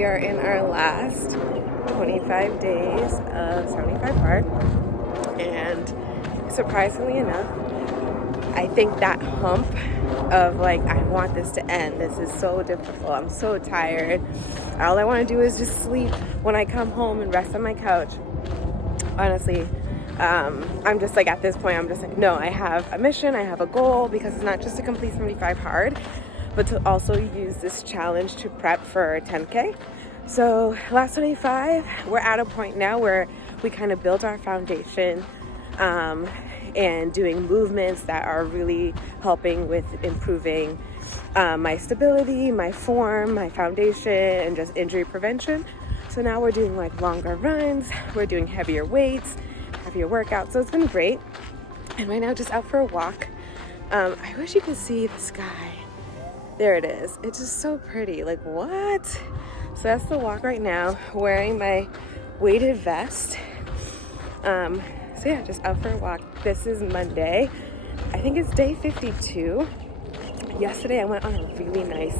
we are in our last 25 days of 75 hard, and surprisingly enough, I think that hump of like, I want this to end. This is so difficult. I'm so tired. All I want to do is just sleep when I come home and rest on my couch. Honestly, I'm just like, at this point, I'm just like, no, I have a mission, I have a goal, because it's not just to complete 75 hard, but to also use this challenge to prep for 10K. So last 25, we're at a point now where we kind of built our foundation, and doing movements that are really helping with improving my stability, my form, my foundation, and just injury prevention. So now we're doing like longer runs, we're doing heavier weights, heavier workouts. So it's been great. And right now, just out for a walk. I wish you could see the sky. There it is. It's just so pretty. Like, what? So that's the walk right now, wearing my weighted vest. So yeah, just out for a walk. This is Monday. I think it's day 52. Yesterday I went on a really nice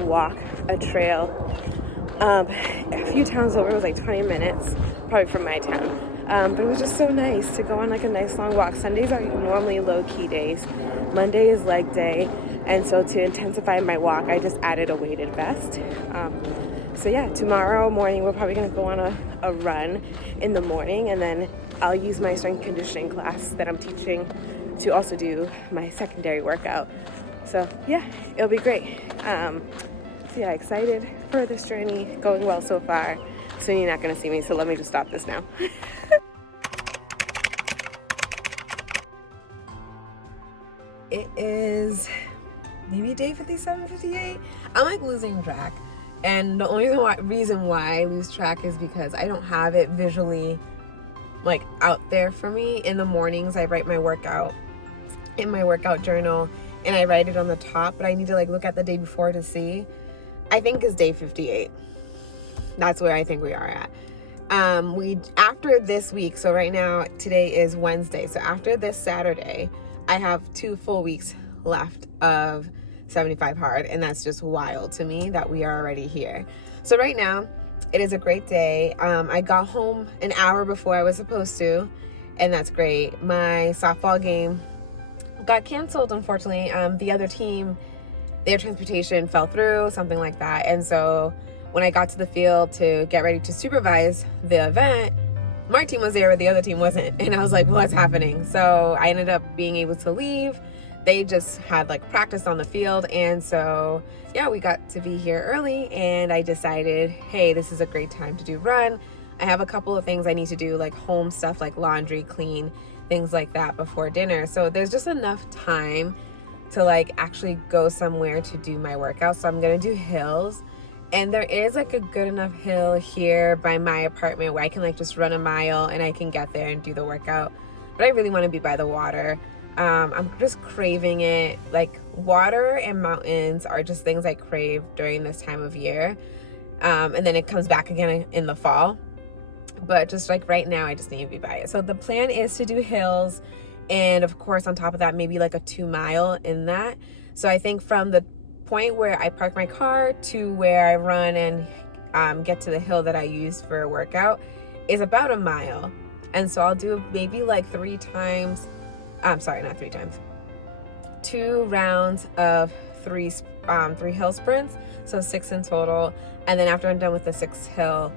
walk, a trail. A few towns over, it was like 20 minutes, probably from my town. But it was just so nice to go on like a nice long walk. Sundays are normally low-key days. Monday is leg day. And so to intensify my walk, I just added a weighted vest. So yeah, tomorrow morning we're probably gonna go on a run in the morning, and then I'll use my strength conditioning class that I'm teaching to also do my secondary workout. So yeah, it'll be great. So yeah, excited for this journey, going well so far. Soon you're not gonna see me, so let me just stop this now. It is maybe day 57, 58. I'm like losing track. And the only reason why I lose track is because I don't have it visually like out there for me. In the mornings, I write my workout in my workout journal, and I write it on the top, but I need to like look at the day before to see. I think it's day 58. That's where I think we are at. After this week, so right now, today is Wednesday. So after this Saturday, I have 2 full weeks left of 75 hard, and that's just wild to me that we are already here. So right now, it is a great day. I got home an hour before I was supposed to, and that's great. My softball game got canceled, unfortunately. The other team, their transportation fell through, something like that. And so when I got to the field to get ready to supervise the event, my team was there, but the other team wasn't. And I was like, what's happening? So I ended up being able to leave. They just had like practice on the field. And so, yeah, we got to be here early, and I decided, hey, this is a great time to do run. I have a couple of things I need to do, like home stuff, like laundry, clean, things like that before dinner. So there's just enough time to like actually go somewhere to do my workout. So I'm going to do hills. And there is like a good enough hill here by my apartment where I can like just run a mile and I can get there and do the workout. But I really want to be by the water. I'm just craving it. Like, water and mountains are just things I crave during this time of year. And then it comes back again in the fall. But just like right now, I just need to be by it. So the plan is to do hills. And of course, on top of that, maybe like a 2 mile in that. So I think from the point where I park my car to where I run and get to the hill that I use for a workout is about a mile. And so I'll do maybe like 3 times. I'm sorry, not 3 times. 2 rounds of 3 hill sprints, so 6 in total. And then after I'm done with the 6th hill,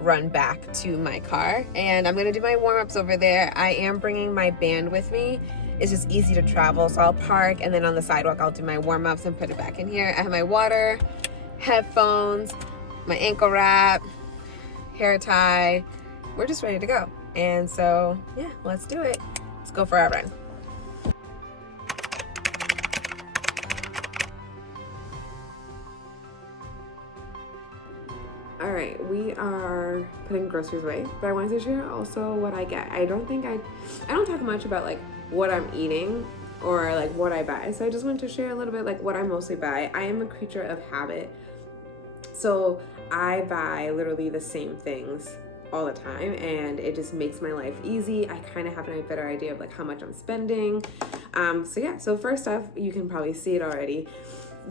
run back to my car. And I'm gonna do my warm-ups over there. I am bringing my band with me. It's just easy to travel, so I'll park, and then on the sidewalk I'll do my warm-ups and put it back in here. I have my water, headphones, my ankle wrap, hair tie. We're just ready to go. And so, yeah, let's do it. Let's go for our run. All right, we are putting groceries away, but I wanted to share also what I get. I don't talk much about like what I'm eating or like what I buy. So I just wanted to share a little bit like what I mostly buy. I am a creature of habit. So I buy literally the same things all the time, and it just makes my life easy. I kind of have a better idea of like how much I'm spending. So first off, you can probably see it already.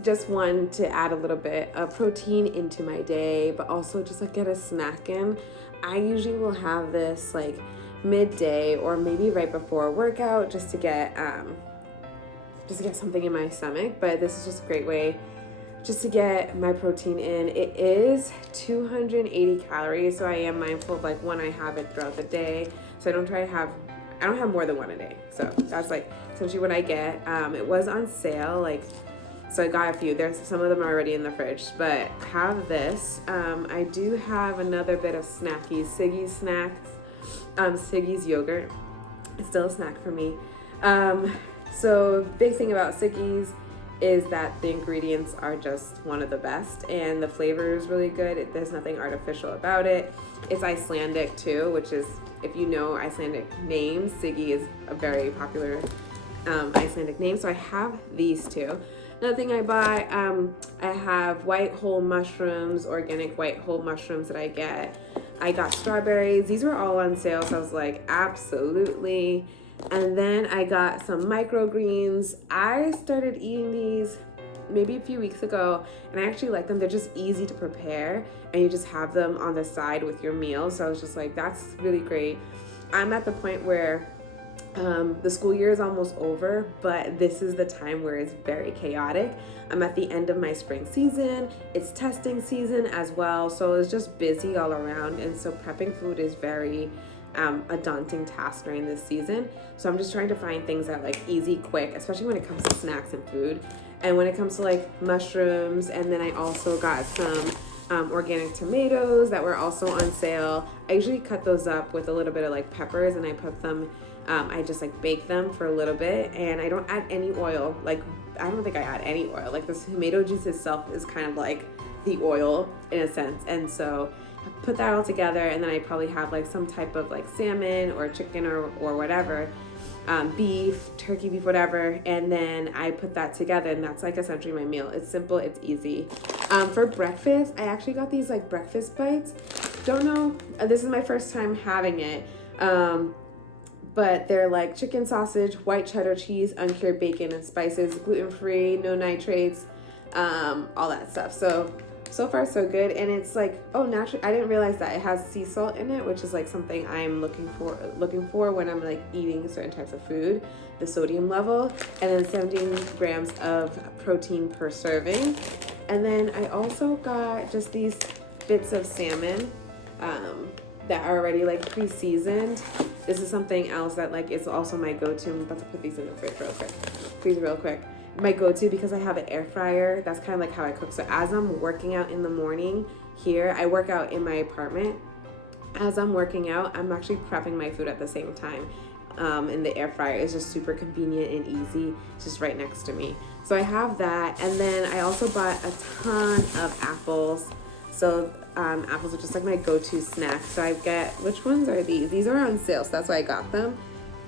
just one to add a little bit of protein into my day, but also just like get a snack in. I usually will have this like midday or maybe right before a workout just to get something in my stomach. But this is just a great way just to get my protein in. It is 280 calories, so I am mindful of like when I have it throughout the day. So I don't have more than one a day. So that's like essentially what I get. It was on sale, like, so I got a few. There's some of them are already in the fridge, but have this. I do have another bit of snackies, Siggi's snacks, Siggi's yogurt. It's still a snack for me. So big thing about Siggi's is that the ingredients are just one of the best, and the flavor is really good. There's nothing artificial about it. It's Icelandic too, which is, if you know Icelandic names, Siggi is a very popular Icelandic name. So I have these two. Another thing I bought, I have white whole mushrooms, organic white whole mushrooms that I get. I got strawberries. These were all on sale, so I was like, absolutely. And then I got some microgreens. I started eating these maybe a few weeks ago, and I actually like them. They're just easy to prepare, and you just have them on the side with your meal. So I was just like, that's really great. I'm at the point where the school year is almost over, but this is the time where it's very chaotic. I'm at the end of my spring season. It's testing season as well, so it's just busy all around, and so prepping food is very a daunting task during this season. So I'm just trying to find things that like easy, quick, especially when it comes to snacks and food. And when it comes to like mushrooms, and then I also got some organic tomatoes that were also on sale. I usually cut those up with a little bit of like peppers, and I put them, I just like bake them for a little bit, and I don't add any oil. Like, I don't think I add any oil. Like, the tomato juice itself is kind of like the oil in a sense. And so I put that all together, and then I probably have like some type of like salmon or chicken or whatever, beef, turkey, beef, whatever. And then I put that together, and that's like essentially my meal. It's simple, it's easy. For breakfast, I actually got these like breakfast bites. Don't know, this is my first time having it. But they're like chicken sausage, white cheddar cheese, uncured bacon and spices, gluten-free, no nitrates, all that stuff. So far so good. And it's like, oh, naturally, I didn't realize that it has sea salt in it, which is like something I'm looking for when I'm like eating certain types of food, the sodium level. And then 17 grams of protein per serving. And then I also got just these bits of salmon that are already like pre-seasoned. This is something else that like is also my go-to. I'm about to put these in the fridge real quick. My go-to, because I have an air fryer. That's kind of like how I cook. So as I'm working out in the morning here, I work out in my apartment. As I'm working out, I'm actually prepping my food at the same time. And the air fryer is just super convenient and easy. It's just right next to me. So I have that. And then I also bought a ton of apples. So apples are just like my go-to snack. So I get, which ones are these? These are on sale, so that's why I got them.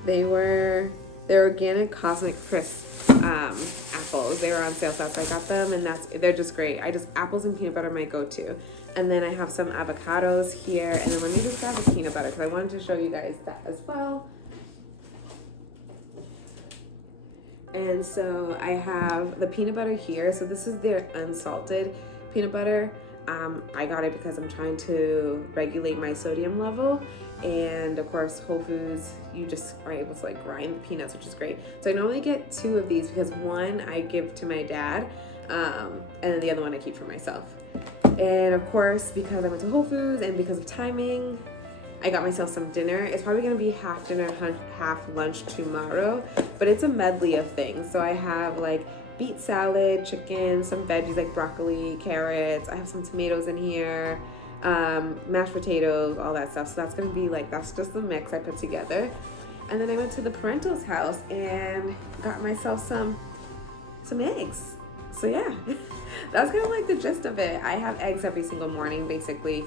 They're organic Cosmic Crisp apples. They were on sale, so that's why I got them, and they're just great. Apples and peanut butter are my go-to. And then I have some avocados here, and then let me just grab the peanut butter because I wanted to show you guys that as well. And so I have the peanut butter here. So this is their unsalted peanut butter. I got it because I'm trying to regulate my sodium level, and of course Whole Foods, you just are able to like grind the peanuts, which is great. So I normally get 2 of these because one I give to my dad, and then the other one I keep for myself. And of course, because I went to Whole Foods and because of timing, I got myself some dinner. It's probably gonna be half dinner, half lunch tomorrow, but it's a medley of things. So I have like beet salad, chicken, some veggies like broccoli, carrots. I have some tomatoes in here, mashed potatoes, all that stuff. So that's gonna be like, that's just the mix I put together. And then I went to the parental's house and got myself some eggs. So yeah, that's kind of like the gist of it. I have eggs every single morning, basically.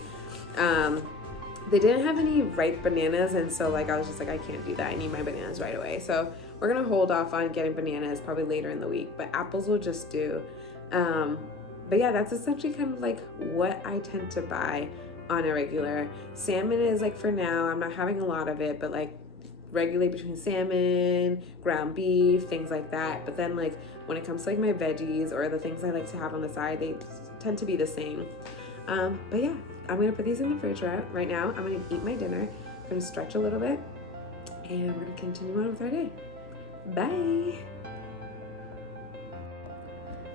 They didn't have any ripe bananas, and so like I was just like, I can't do that. I need my bananas right away. So we're gonna hold off on getting bananas probably later in the week, but apples will just do. But yeah, that's essentially kind of like what I tend to buy on a regular. Salmon is like, for now, I'm not having a lot of it, but like regulate between salmon, ground beef, things like that. But then like when it comes to like my veggies or the things I like to have on the side, they tend to be the same. But yeah, I'm gonna put these in the fridge right now. I'm gonna eat my dinner. I'm gonna stretch a little bit, and we're gonna continue on with our day. Bye.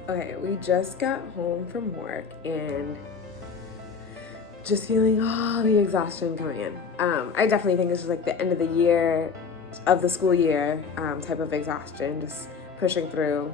Okay, we just got home from work and just feeling all the exhaustion coming in. I definitely think this is like the end of the year, of the school year type of exhaustion, just pushing through.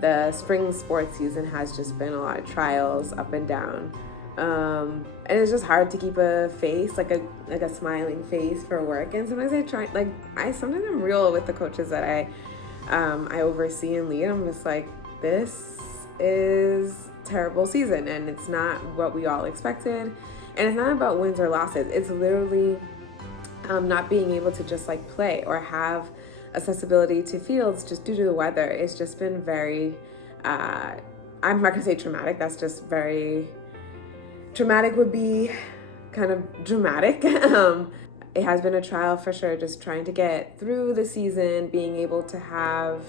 The spring sports season has just been a lot of trials up and down. And it's just hard to keep a face, like a smiling face for work. And sometimes sometimes I'm real with the coaches that I oversee and lead. I'm just like, this is terrible season and it's not what we all expected. And it's not about wins or losses. It's literally not being able to just like play or have accessibility to fields just due to the weather. It's just been very, I'm not gonna say traumatic, that's just very, traumatic would be kind of dramatic. It has been a trial for sure, just trying to get through the season, being able to have,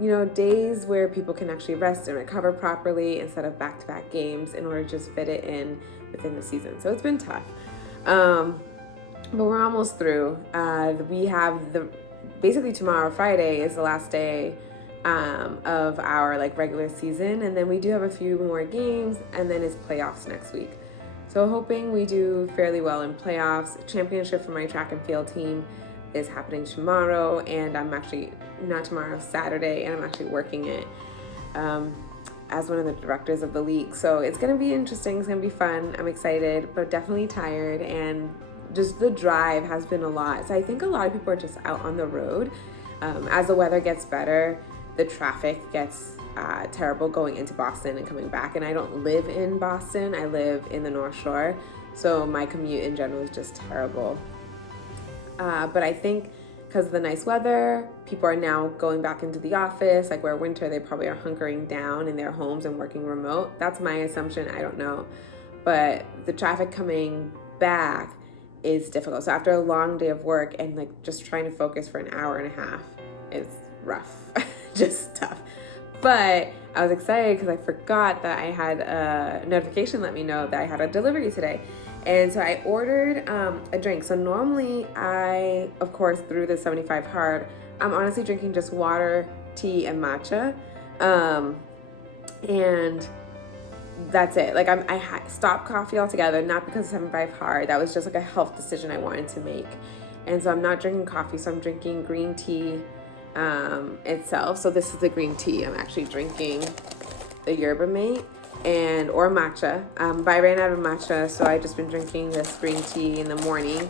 you know, days where people can actually rest and recover properly instead of back-to-back games in order to just fit it in within the season. So it's been tough. But we're almost through. We have basically tomorrow, Friday, is the last day of our like regular season, and then we do have a few more games, and then it's playoffs next week. So hoping we do fairly well in playoffs. Championship for my track and field team is happening tomorrow, and I'm actually, not tomorrow, Saturday, and I'm actually working it as one of the directors of the league. So it's gonna be interesting, it's gonna be fun. I'm excited, but definitely tired, and just the drive has been a lot. So I think a lot of people are just out on the road. As the weather gets better, the traffic gets terrible going into Boston and coming back. And I don't live in Boston, I live in the North Shore. So my commute in general is just terrible. But I think because of the nice weather, people are now going back into the office, like where winter, they probably are hunkering down in their homes and working remote. That's my assumption, I don't know. But the traffic coming back is difficult. So after a long day of work and like just trying to focus for an hour and a half is rough, just tough. But I was excited because I forgot that I had a notification let me know that I had a delivery today. And so I ordered a drink. So normally I, of course, through the 75 hard, I'm honestly drinking just water, tea, and matcha. And that's it. Like I stopped coffee altogether, not because of 75 hard. That was just like a health decision I wanted to make. And so I'm not drinking coffee, so I'm drinking green tea itself. So this is the green tea. I'm actually drinking the yerba mate or matcha. But I ran out of matcha, so I've just been drinking this green tea in the morning.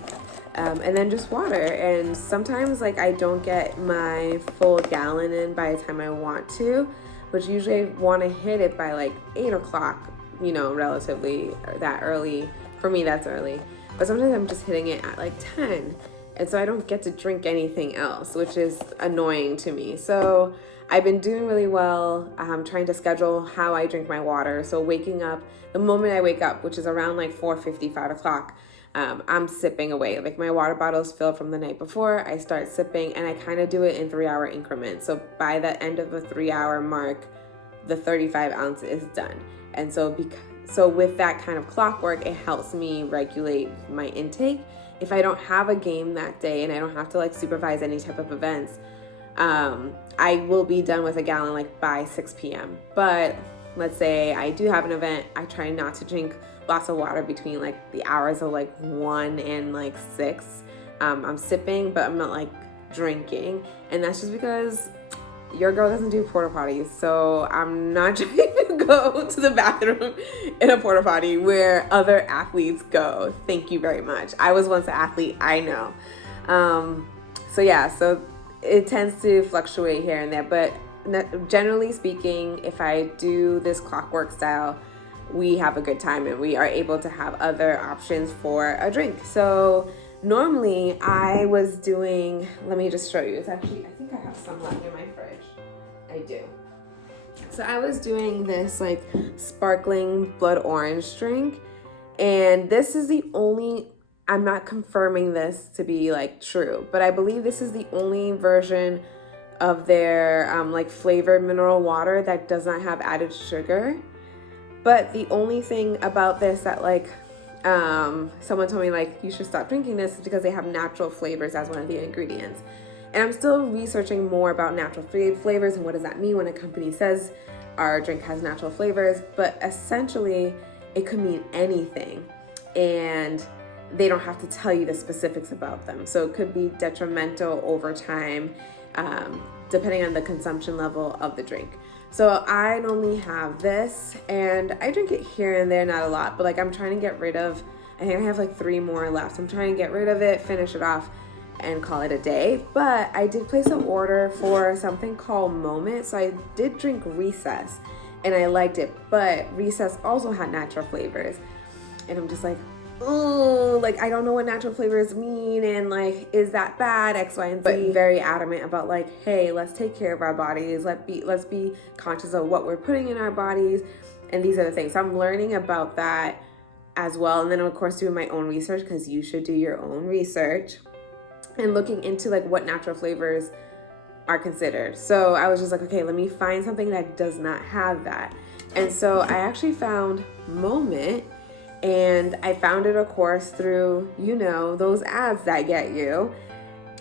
And then just water. And sometimes like I don't get my full gallon in by the time I want to, which usually I want to hit it by like 8 o'clock, you know, relatively that early. For me, that's early. But sometimes I'm just hitting it at like 10. And so I don't get to drink anything else, which is annoying to me. So I've been doing really well, trying to schedule how I drink my water. So waking up, the moment I wake up, which is around like 4:50, 5 o'clock, I'm sipping away. Like my water bottle's filled from the night before, I start sipping, and I kind of do it in 3-hour increments. So by the end of the 3-hour mark, the 35 ounce is done. And so with that kind of clockwork, it helps me regulate my intake. If I don't have a game that day and I don't have to like supervise any type of events, I will be done with a gallon like by 6 p.m. But let's say I do have an event, I try not to drink lots of water between like the hours of like 1 and like 6. I'm sipping, but I'm not like drinking. And that's just because your girl doesn't do porta potties. So I'm not trying to go to the bathroom in a porta potty where other athletes go. Thank you very much. I was once an athlete, I know. So it tends to fluctuate here and there, but generally speaking, if I do this clockwork style, we have a good time and we are able to have other options for a drink. So normally I was doing, let me just show you. It's actually, I think I have some left in my fridge. I do. So I was doing this like sparkling blood orange drink, and this is the only I'm not confirming this to be like true, but I believe this is the only version of their like flavored mineral water that does not have added sugar. But the only thing about this that like someone told me like you should stop drinking this is because they have natural flavors as one of the ingredients. And I'm still researching more about natural flavors and what does that mean when a company says our drink has natural flavors. But essentially, it could mean anything. And they don't have to tell you the specifics about them. So it could be detrimental over time, depending on the consumption level of the drink. So I normally have this, and I drink it here and there, not a lot, but like I'm trying to get rid of, I think I have like 3 more left. So I'm trying to get rid of it, finish it off, and call it a day. But I did place an order for something called Moment. So I did drink Recess, and I liked it, but Recess also had natural flavors. And I'm just like, oh, like I don't know what natural flavors mean, and like is that bad, X, Y, and Z. But very adamant about like, hey, let's take care of our bodies, let's be conscious of what we're putting in our bodies, and these are the things. So I'm learning about that as well, and then of course doing my own research, because you should do your own research, and looking into like what natural flavors are considered. So I was just like, okay, let me find something that does not have that. And so I actually found Moment. And I found it, of course, through, you know, those ads that get you.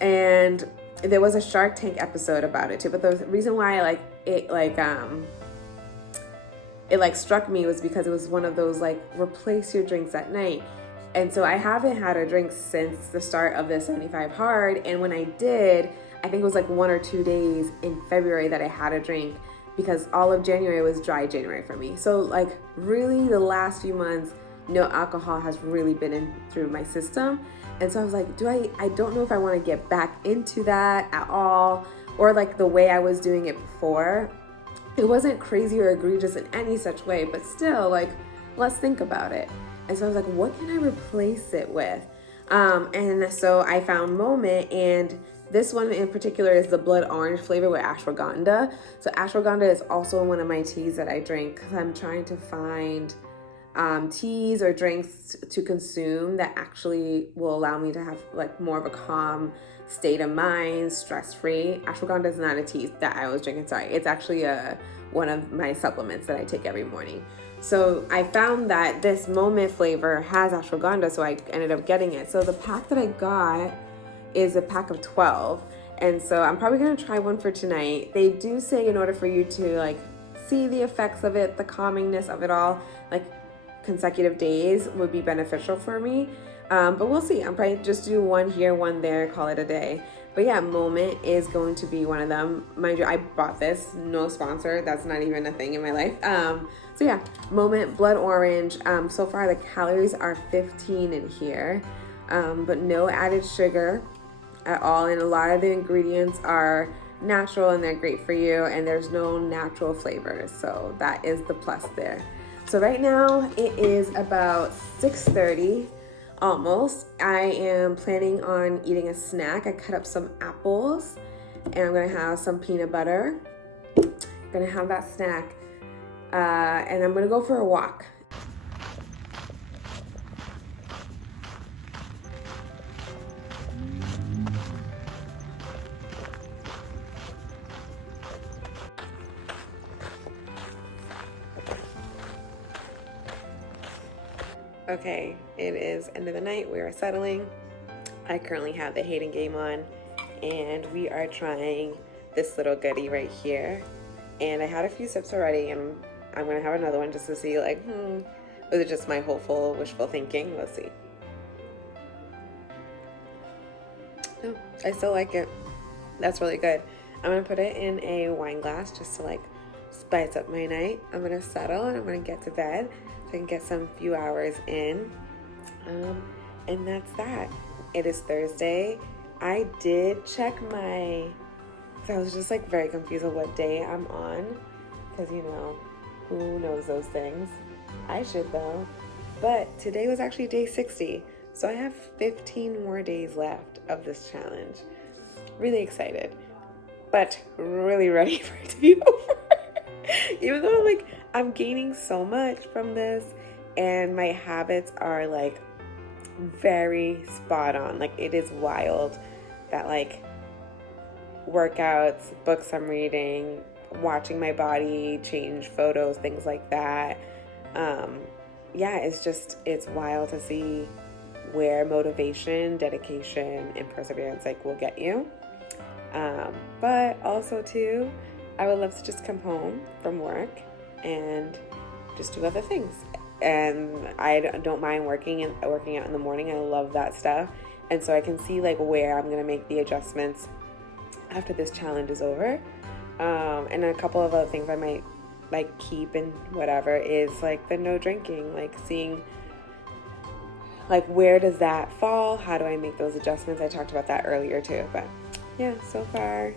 And there was a Shark Tank episode about it too. But the reason why it struck me was because it was one of those like replace your drinks at night. And so I haven't had a drink since the start of the 75 Hard. And when I did, I think it was like 1 or 2 days in February that I had a drink, because all of January was dry January for me. So like really the last few months, no alcohol has really been in through my system. And so I was like, I don't know if I want to get back into that at all, or like the way I was doing it before. It wasn't crazy or egregious in any such way, but still, like, let's think about it. And so I was like, what can I replace it with? And so I found Moment, and this one in particular is the blood orange flavor with ashwagandha. So ashwagandha is also one of my teas that I drink, because I'm trying to find teas or drinks to consume that actually will allow me to have like more of a calm state of mind, stress-free. Ashwagandha is not a tea that I was drinking, sorry. It's actually one of my supplements that I take every morning. So I found that this Moment flavor has ashwagandha, so I ended up getting it. So the pack that I got is a pack of 12. And so I'm probably gonna try one for tonight. They do say in order for you to like see the effects of it, the calmingness of it all, like consecutive days would be beneficial for me, but we'll see. I'm probably just do one here, one there, call it a day. But yeah, Moment is going to be one of them. Mind you, I bought this, no sponsor, that's not even a thing in my life. So yeah, Moment blood orange. So far the calories are 15 in here, but no added sugar at all, and a lot of the ingredients are natural and they're great for you, and there's no natural flavors, so that is the plus there. So right now it is about 6:30 almost. I am planning on eating a snack. I cut up some apples, and I'm gonna have some peanut butter. I'm gonna have that snack, and I'm gonna go for a walk. Okay, it is end of the night. We are settling. I currently have the Hating game on, and we are trying this little goodie right here. And I had a few sips already, and I'm gonna have another one just to see, like, was it just my hopeful, wishful thinking? Let's see. No, I still like it. That's really good. I'm gonna put it in a wine glass just to like spice up my night. I'm gonna settle and I'm gonna get to bed so I can get some few hours in. And that's that. It is Thursday. I did check I was just like very confused on what day I'm on, because you know, who knows those things? I should though. But today was actually day 60. So I have 15 more days left of this challenge. Really excited, but really ready for it to be over. Even though like I'm gaining so much from this, and my habits are like very spot on. Like, it is wild that, like, workouts, books I'm reading, watching my body change, photos, things like that. Yeah, it's wild to see where motivation, dedication, and perseverance like will get you. But also too, I would love to just come home from work and just do other things. And I don't mind working out in the morning. I love that stuff. And so I can see like where I'm gonna make the adjustments after this challenge is over. And a couple of other things I might like keep and whatever is like the no drinking, like seeing like where does that fall? How do I make those adjustments? I talked about that earlier too, but yeah, so far